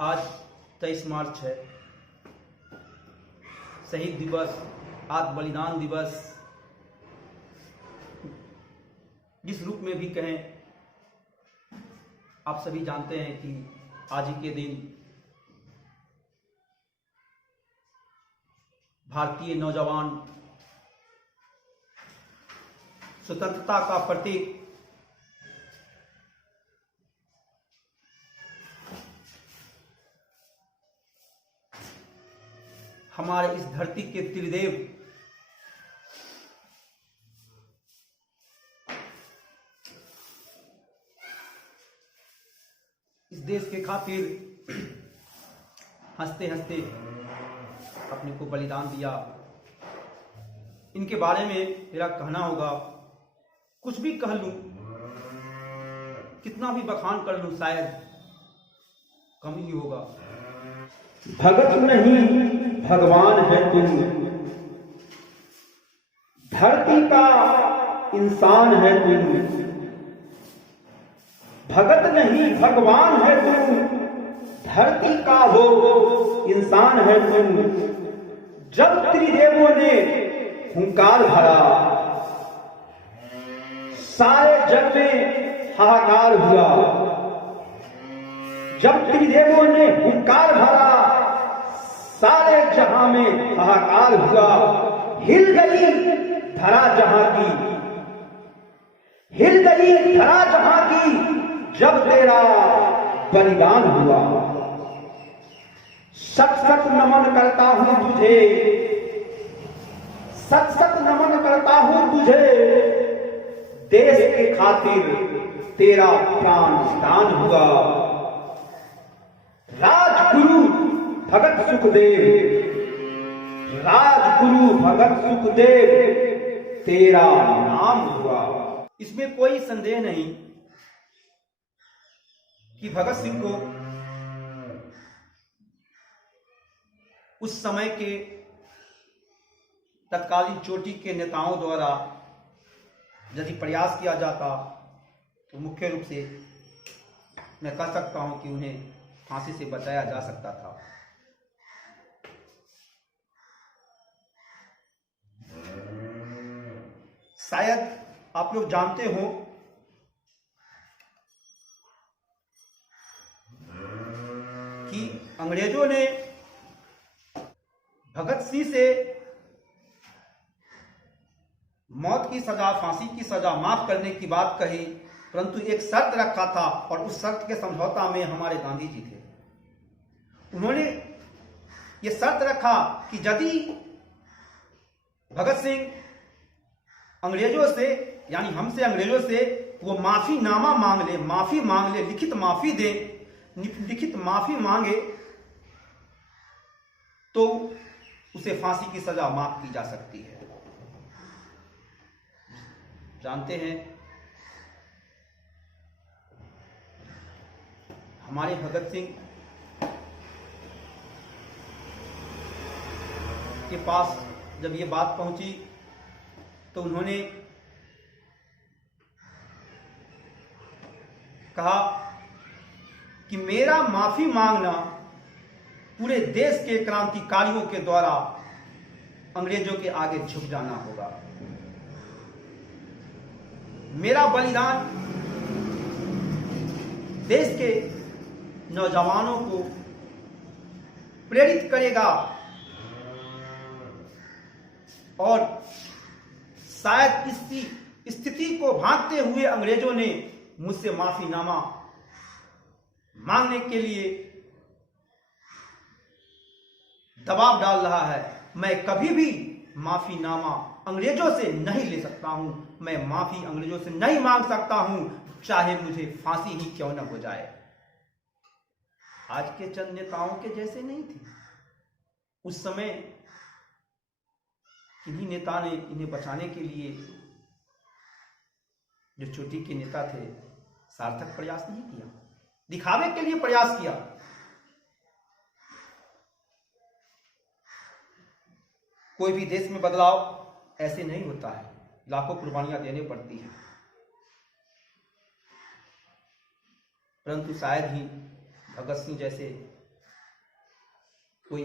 आज 23 मार्च है। शहीद दिवस, आत्म बलिदान दिवस, जिस रूप में भी कहें, आप सभी जानते हैं कि आज ही के दिन भारतीय नौजवान स्वतंत्रता का प्रतीक हमारे इस धरती के त्रिदेव इस देश के खातिर हंसते हंसते अपने को बलिदान दिया। इनके बारे में मेरा कहना होगा, कुछ भी कह लूं, कितना भी बखान कर लूं, शायद कम ही होगा। भगत नहीं भगवान है तुम, धरती का इंसान है तुम। भगत नहीं भगवान है तुम, धरती का वो इंसान है तुम। जब त्रिदेवों ने हुंकार भरा, सारे जग में हाहाकार हुआ। जब त्रिदेवों ने हुंकार भरा, सारे जहां में हाहाकार हुआ। हिल गई धरा जहां की, हिल गई धरा जहां की, जब तेरा बलिदान हुआ। सत सत नमन करता हूं तुझे, सत सत नमन करता हूं तुझे। देश के खातिर तेरा प्राण दान हुआ। राजगुरु भगत सुखदेव, राजगुरु भगत सुखदेव, तेरा नाम हुआ। इसमें कोई संदेह नहीं कि भगत सिंह को उस समय के तत्कालीन चोटी के नेताओं द्वारा यदि प्रयास किया जाता तो मुख्य रूप से मैं कह सकता हूं कि उन्हें फांसी से बचाया जा सकता था। शायद आप लोग जानते हो कि अंग्रेजों ने भगत सिंह से मौत की सजा, फांसी की सजा माफ करने की बात कही, परंतु एक शर्त रखा था और उस शर्त के समझौता में हमारे गांधी जी थे। उन्होंने ये शर्त रखा कि यदि भगत सिंह अंग्रेजों से, यानी हमसे अंग्रेजों से, वो माफीनामा मांग ले, माफी मांग ले, लिखित माफी दे, लिखित माफी मांगे, तो उसे फांसी की सजा माफ की जा सकती है। जानते हैं हमारे भगत सिंह के पास जब ये बात पहुंची तो उन्होंने कहा कि मेरा माफी मांगना पूरे देश के क्रांतिकारियों के द्वारा अंग्रेजों के आगे झुक जाना होगा। मेरा बलिदान देश के नौजवानों को प्रेरित करेगा और शायद इसी स्थिति को भांपते हुए अंग्रेजों ने मुझसे माफीनामा मांगने के लिए दबाव डाल रहा है। मैं कभी भी माफीनामा अंग्रेजों से नहीं ले सकता हूं, मैं माफी अंग्रेजों से नहीं मांग सकता हूं, चाहे मुझे फांसी ही क्यों न हो जाए। आज के चंद नेताओं के जैसे नहीं थे। उस समय किन्हीं नेता ने इन्हें बचाने के लिए, जो चोटी के नेता थे, सार्थक प्रयास नहीं किया, दिखावे के लिए प्रयास किया। कोई भी देश में बदलाव ऐसे नहीं होता है, लाखों कुर्बानियां देनी पड़ती हैं। परंतु शायद ही भगत सिंह जैसे कोई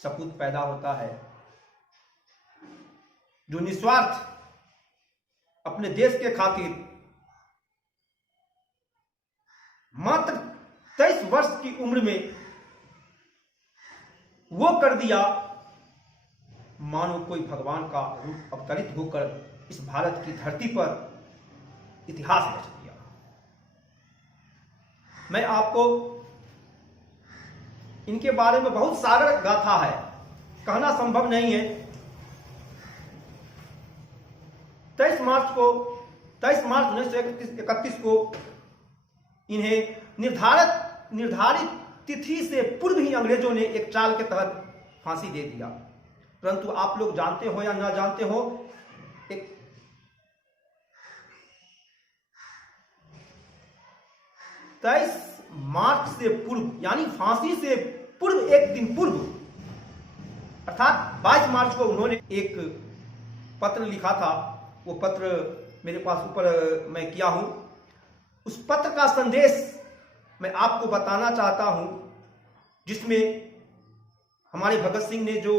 सपूत पैदा होता है जो निस्वार्थ अपने देश के खातिर मात्र 23 वर्ष की उम्र में वो कर दिया मानो कोई भगवान का रूप अवतरित होकर इस भारत की धरती पर इतिहास रच दिया। मैं आपको इनके बारे में बहुत सागर गाथा है, कहना संभव नहीं है। 23 मार्च 1931 को इन्हें निर्धारित तिथि से पूर्व ही अंग्रेजों ने एक चाल के तहत फांसी दे दिया। परंतु आप लोग जानते हो या ना जानते हो, एक 23 मार्च से पूर्व यानी फांसी से पूर्व एक दिन पूर्व अर्थात 22 मार्च को उन्होंने एक पत्र लिखा था। वो पत्र मेरे पास ऊपर मैं किया हूं। उस पत्र का संदेश मैं आपको बताना चाहता हूं, जिसमें हमारे भगत सिंह ने जो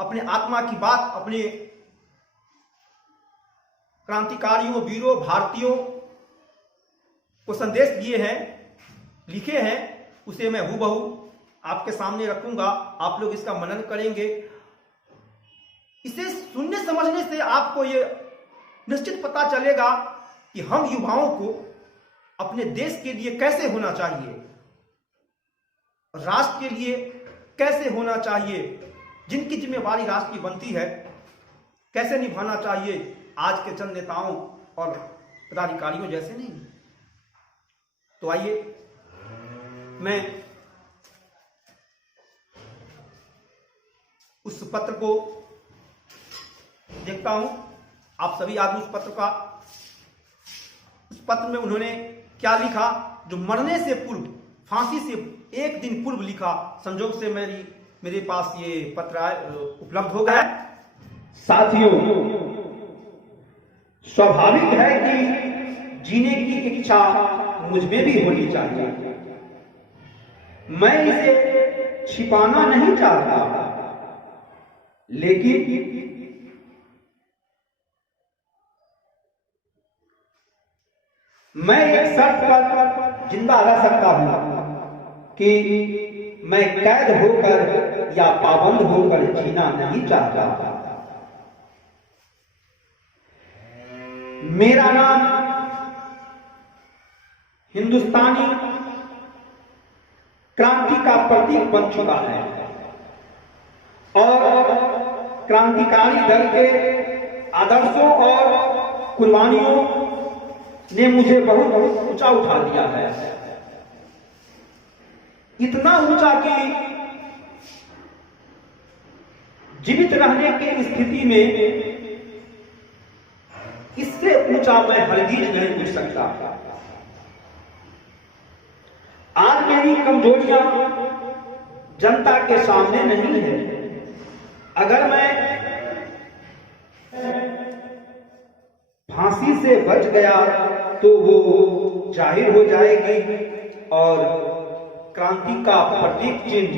अपने आत्मा की बात अपने क्रांतिकारियों, वीरों, भारतीयों को संदेश दिए हैं, लिखे हैं, उसे मैं हूबहू आपके सामने रखूंगा। आप लोग इसका मनन करेंगे। इसे सुनने समझने से आपको ये निश्चित पता चलेगा कि हम युवाओं को अपने देश के लिए कैसे होना चाहिए, राष्ट्र के लिए कैसे होना चाहिए, जिनकी जिम्मेवारी राष्ट्र की बनती है कैसे निभाना चाहिए, आज के चंद नेताओं और पदाधिकारियों जैसे नहीं। तो आइए मैं उस पत्र को देखता हूं। आप सभी आदमी उस पत्र में उन्होंने क्या लिखा, जो मरने से पूर्व, फांसी से एक दिन पूर्व लिखा। संजोग से मेरे पास ये पत्र उपलब्ध हो गया। साथियों, स्वाभाविक है कि जीने की इच्छा मुझ में भी होनी चाहिए। मैं इसे छिपाना नहीं चाहता, लेकिन मैं एक शर्त पर जिंदा रह सकता हूं कि मैं कैद होकर या पाबंद होकर जीना नहीं चाहता। मेरा नाम हिंदुस्तानी क्रांति का प्रतीक बन चुका है और क्रांतिकारी दल के आदर्शों और कुर्बानियों ने मुझे बहुत ऊंचा उठा दिया है। इतना ऊंचा कि जीवित रहने की स्थिति में इससे ऊंचा मैं हरगिज नहीं उठ सकता। आज मेरी कमजोरियां जनता के सामने नहीं है। अगर मैं फांसी से बच गया तो वो जाहिर हो जाएगी और क्रांति का प्रतीक चिन्ह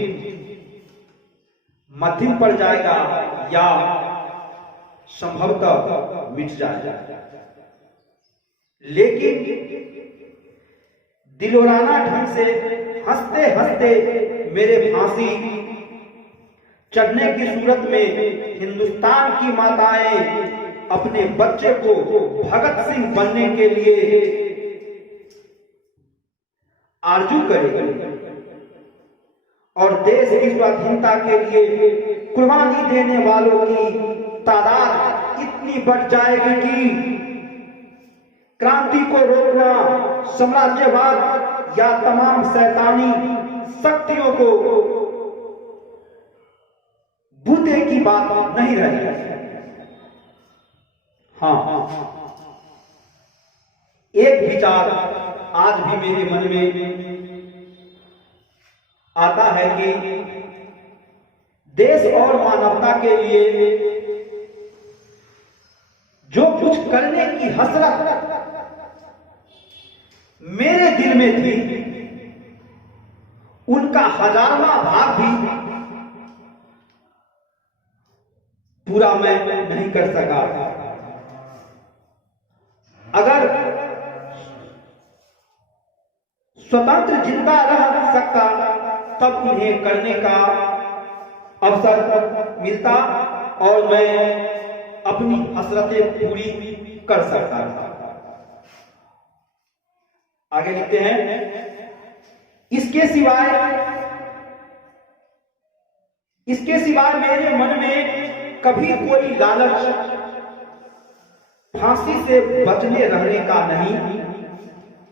मध्यम पड़ जाएगा या संभवतः मिट जाएगा। लेकिन दिलोराना ढंग से हंसते हंसते मेरे फांसी चढ़ने की सूरत में हिंदुस्तान की माताएं अपने बच्चे को भगत सिंह बनने के लिए आरजू करेगी और देश की स्वाधीनता के लिए कुर्बानी देने वालों की तादाद इतनी बढ़ जाएगी कि क्रांति को रोकना साम्राज्यवाद या तमाम शैतानी शक्तियों को बूते की बात नहीं रही। हाँ, एक विचार आज भी मेरे मन में आता है कि देश और मानवता के लिए जो कुछ करने की हसरत मेरे दिल में थी, उनका 1000वां भाग भी पूरा मैं नहीं कर सका। अगर स्वतंत्र जिंदा रह सकता तब उन्हें करने का अवसर मिलता और मैं अपनी हसरतें पूरी कर सकता था। आगे लिखते हैं, इसके सिवाय मेरे मन में कभी कोई लालच फांसी से बचने रहने का नहीं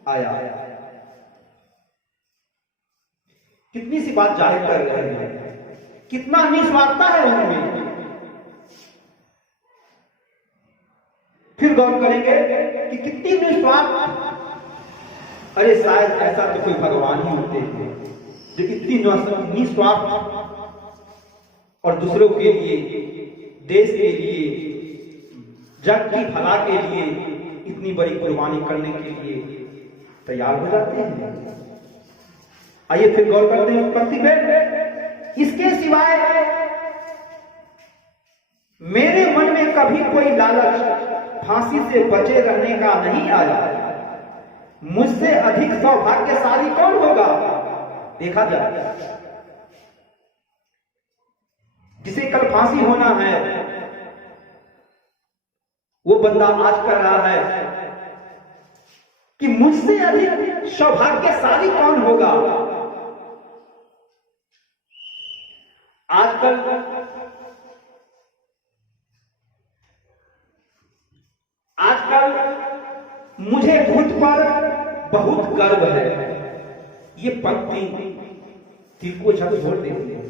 आया। कितनी सी बात जाहिर कर रहे हैं, कितना निस्वार्थता है उनमें। फिर गौर करेंगे कि कितनी निस्वार्थ। अरे शायद ऐसा तो कोई भगवान ही होते हैं जो इतनी निस्वार्थ और दूसरों के लिए, देश के लिए, जग की भला के लिए इतनी बड़ी कुर्बानी करने के लिए तैयार हो जाते हैं। आइए फिर गौर करते हैं पंक्ति पे। इसके सिवाय मेरे मन में कभी कोई लालच फांसी से बचे रहने का नहीं आया। मुझसे अधिक सौभाग्यशाली कौन होगा? देखा जाए, जिसे कल फांसी होना है वो बंदा आज कर रहा है कि मुझसे अधिक सौभाग्यशाली कौन होगा। आजकल मुझे खुद पर बहुत गर्व है। ये पंक्ति दिल को झकझोर देती है।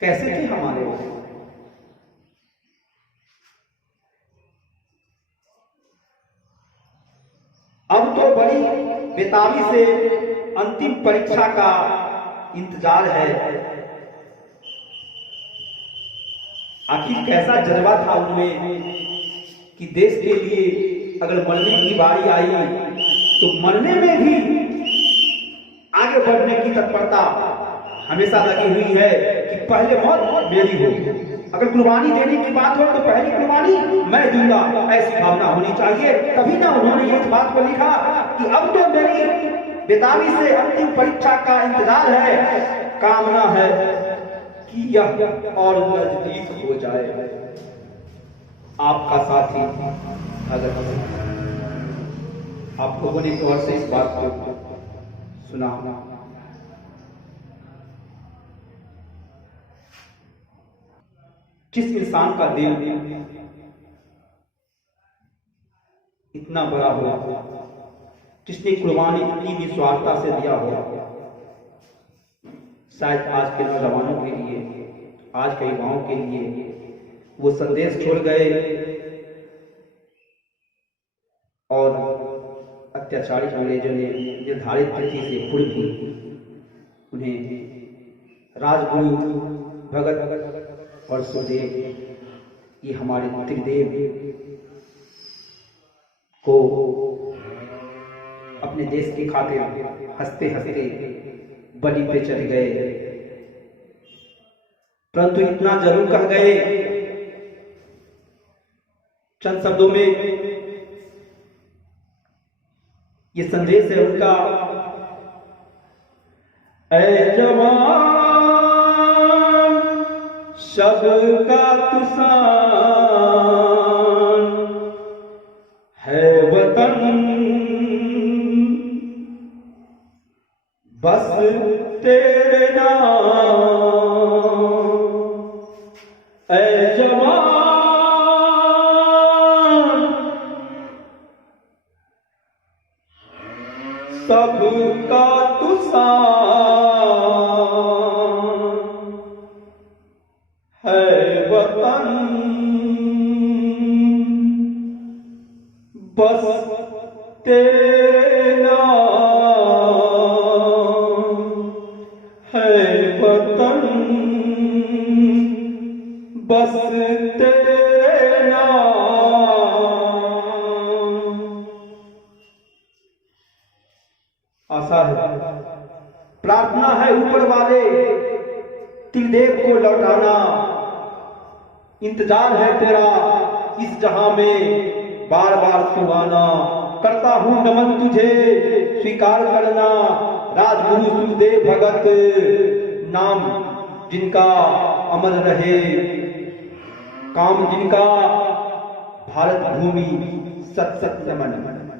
कैसे थे हमारे अब तो बड़ी बेताबी से अंतिम परीक्षा का इंतजार है। आखिर कैसा जज्बा था उनमें कि देश के लिए अगर मरने की बारी आई तो मरने में भी आगे बढ़ने की तत्परता हमेशा लगी हुई है कि पहले मौत मेरी हो। अगर कुर्बानी देने की बात हो तो पहली कुर्बानी मैं दूंगा, ऐसी भावना होनी चाहिए। तभी ना उन्होंने इस बात को लिखा कि अब तो मेरी बेताबी से अंतिम परीक्षा का इंतजार है, कामना है कि यह और नजदीक हो जाए। आपका साथी भगत सिंह। आप लोगों ने गौर से इस बात को सुना। जिस इंसान का दिल इतना बड़ा हो, जिसने कुर्बानी इतनी निस्वार्थता से दिया हो, शायद आज के नौजवानों के लिए, आज के युवाओं के लिए वो संदेश छोड़ गए और अत्याचारी अंग्रेजों ने निर्धारित तिथि से पूर्व ही उन्हें राजगुरु भगत और सुखदेव, ये हमारे त्रिदेव को अपने देश की खातिर हंसते हंसते बलि पे चढ़ गए। परंतु इतना जरूर कह गए चंद शब्दों में, ये संदेश है उनका, ऐ जवान सबका तुसान है वतन, बस तेरे नाम। ऐ जवान सबका तुसान है वतन, बस तेरे नाम है वतन, बस तेरे नाम। आशा है प्रार्थना है ऊपर वाले त्रिदेव को लौटाना। इंतजार है तेरा इस जहां में बार बार तू आना। करता हूं नमन तुझे स्वीकार करना। राजगुरु सुखदेव भगत नाम जिनका अमर रहे, काम जिनका भारत भूमि सत सत नमन।